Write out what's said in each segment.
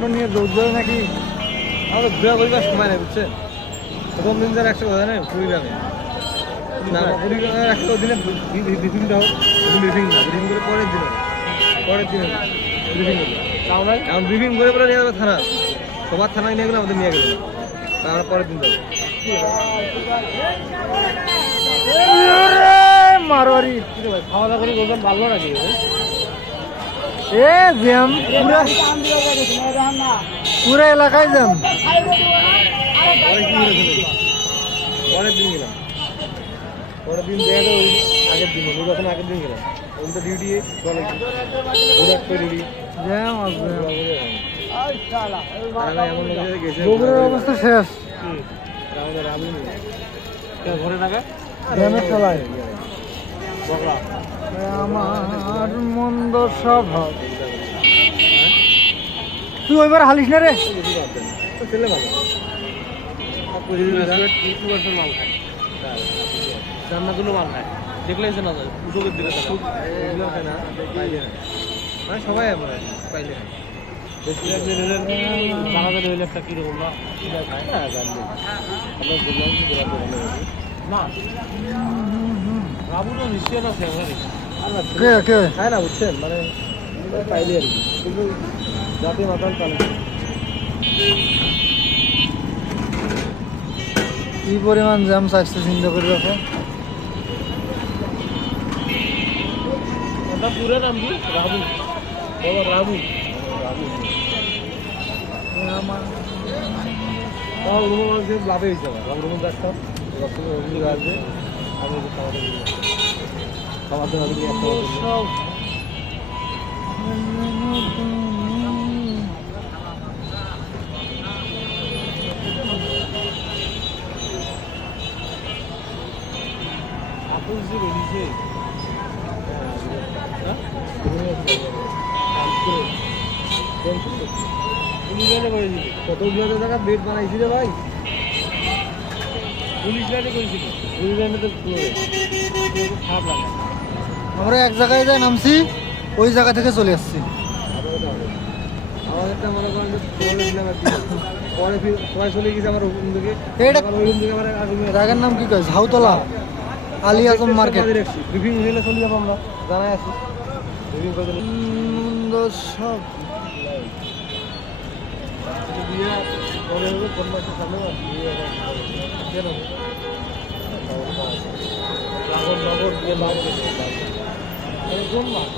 আমরা নিয়ে দৌড় ধরে নাকি আমাদের ঘুরা ঘুরিবার সময় নেই বুঝছেন। প্রথম দিন যারা একশো কথা নেই কুড়িগ্রামে না কুড়িগ্রামে একশো দিনে ব্রিফিংটা হোক ব্রিফিং না ব্রিফিং করে পরের দিনে ব্রিফিং করবে কারণ ব্রিফিং করে পরে নিয়ে যাবে থানা সবার থানায় নিয়ে গেলে আমাদের নিয়ে গেল না আমরা পরের দিন যাবো মারোয়ারি খাওয়া দাওয়া করে বললাম ভালো নাকি এ জ্যাম পুরো এলাকায় জ্যাম পরের দিন গেলাম পরের দিন দেখা যায় আগের দিন যখন আগের দিন গেলাম ওই তো ডিউটি ডিউটি জ্যাম অবস্থা শেষ ঘরে থাকা জ্যামের খেলায় আমার মন্দ স্বভাব তুই ওইবার হালিস না রে ছেলে ভালো মাল খায় রান্নাগুলো মাল খায় দেখলেছে না উঠোকের দিকে খায় না মানে সবাই আমরা পাইলে জানাতে হইলে একটা কিরকম না খায় না জানবে আমরা বললাম না রাবু তো নিশ্চয় আছে খায় না বুঝছেন মানে পাইলে আর কি কিন্তু যাতে মাতাল পালে কি পরিমাণ জ্যাম থাকছে চিন্তা করে রাখো ওটা পুরো নাম কি রাবু বাবা রাবু রাবু আমার লাভে হয়েছে আমার রুম দেখতাম আসবে আমি খাওয়াতে হবে সব আপুস যে বেরিয়েছে কত টাকা বেড বানাইছিল ভাই পুলিশ লাইনে করেছিল পুলিশ লাইনে তো খারাপ লাগে আমরা এক জায়গায় যাই নামছি ওই জায়গা থেকে চলে আসছি আমাদেরটা মনে করেন পরে সবাই চলে গেছে আমার রুম থেকে জায়গার নাম কি কয় ঝাউতলা আলী আজম মার্কেট বিভিন্ন হলে চলে যাবো আমরা জানাই আছি সব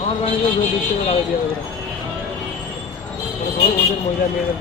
আমার বাড়িতে দেখতে লাগাই দিয়ে ওদের মহিলা মেয়েদের